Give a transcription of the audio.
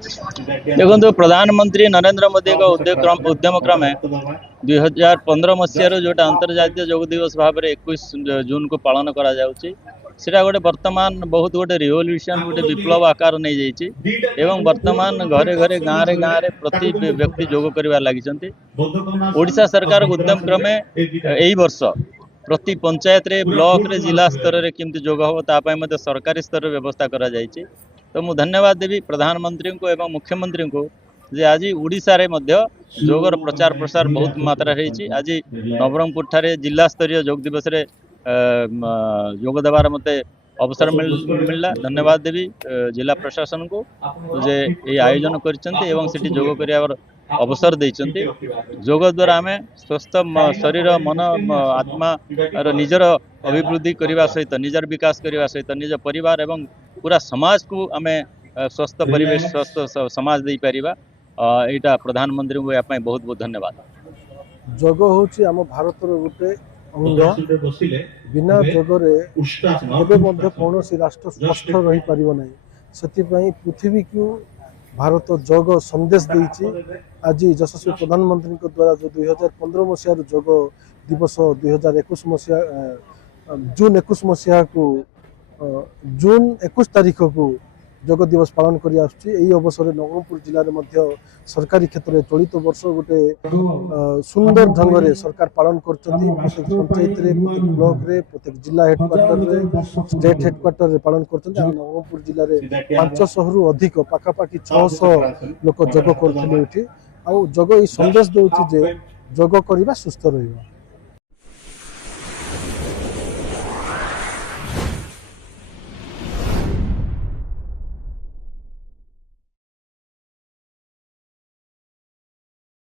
देखो प्रधानमंत्री नरेंद्र मोदी का उद्यम क्रमे 2015 मसीह जोटा अंतर्जातीय योग दिवस भाव में 21 जून को पालन करा जाउची सेटा गोटे वर्तमान बहुत गोटे रिवोल्यूशन गोटे विप्लव आकार नहीं जाइए एवं वर्तमान घरे घरे गाँव रे प्रति व्यक्ति योग कर लगी। ओडिशा सरकार उद्यम क्रमे यही वर्ष प्रति पंचायत रे ब्लॉक रे जिला स्तर रे किमती योग हम तापाई सरकारी स्तर व्यवस्था करा जाइए। तो मु धन्यवाद देवी प्रधानमंत्री को एवं मुख्यमंत्री को जे आज उड़ीसा रे मध्य योगर प्रचार प्रसार बहुत मात्रा रही। आज नवरंगपुर ठारे जिला स्तरीय योग दिवस रे योग देवार मते अवसर मिलला। धन्यवाद देवी जिला प्रशासन को जे ये आयोजन करछन्ते एवं सेठी योग करियार अवसर देइछन्ते। योग द्वारा आमे स्वस्थ शरीर मन आत्मा निजर अभिवृद्धि करने सहित निजर विकास करने सहित निज परिवार एवं पूरा समाज को आमे स्वस्थ परिवेश स्वस्थ समाज दे पारिबा। एटा प्रधानमंत्री को या बहुत बहुत धन्यवाद। जोग होची आम भारत गोटे अंग बिना जोगरे केबे मध्य कौनसी राष्ट्र स्वस्थ रही पारिबो नहीं। सेतिपई पृथ्वी को भारत जोग संदेश देइछि। आज यशस्वी प्रधानमंत्री को द्वारा जो 2015 मसीह जोग दिवस 2021 मसीहा जून 21 मसीहा को जून 21 तारीख को जोग दिवस पालन कर अवसर नवरंगपुर जिले में सरकारी क्षेत्र में चलित वर्ष गोटे सुंदर ढंग से सरकार पालन कर प्रत्येक पंचायत रे प्रत्येक ब्लॉक रे प्रत्येक जिला हेडक्वार्टर रे स्टेट हेडक्वार्टर रे पालन कर नवरंगपुर जिले में 500 रु अधिक पाखापाखि 600 लोक जोग करते जोग ये संदेश दूसरी जे जोग करवा सुस्थ रहिबा।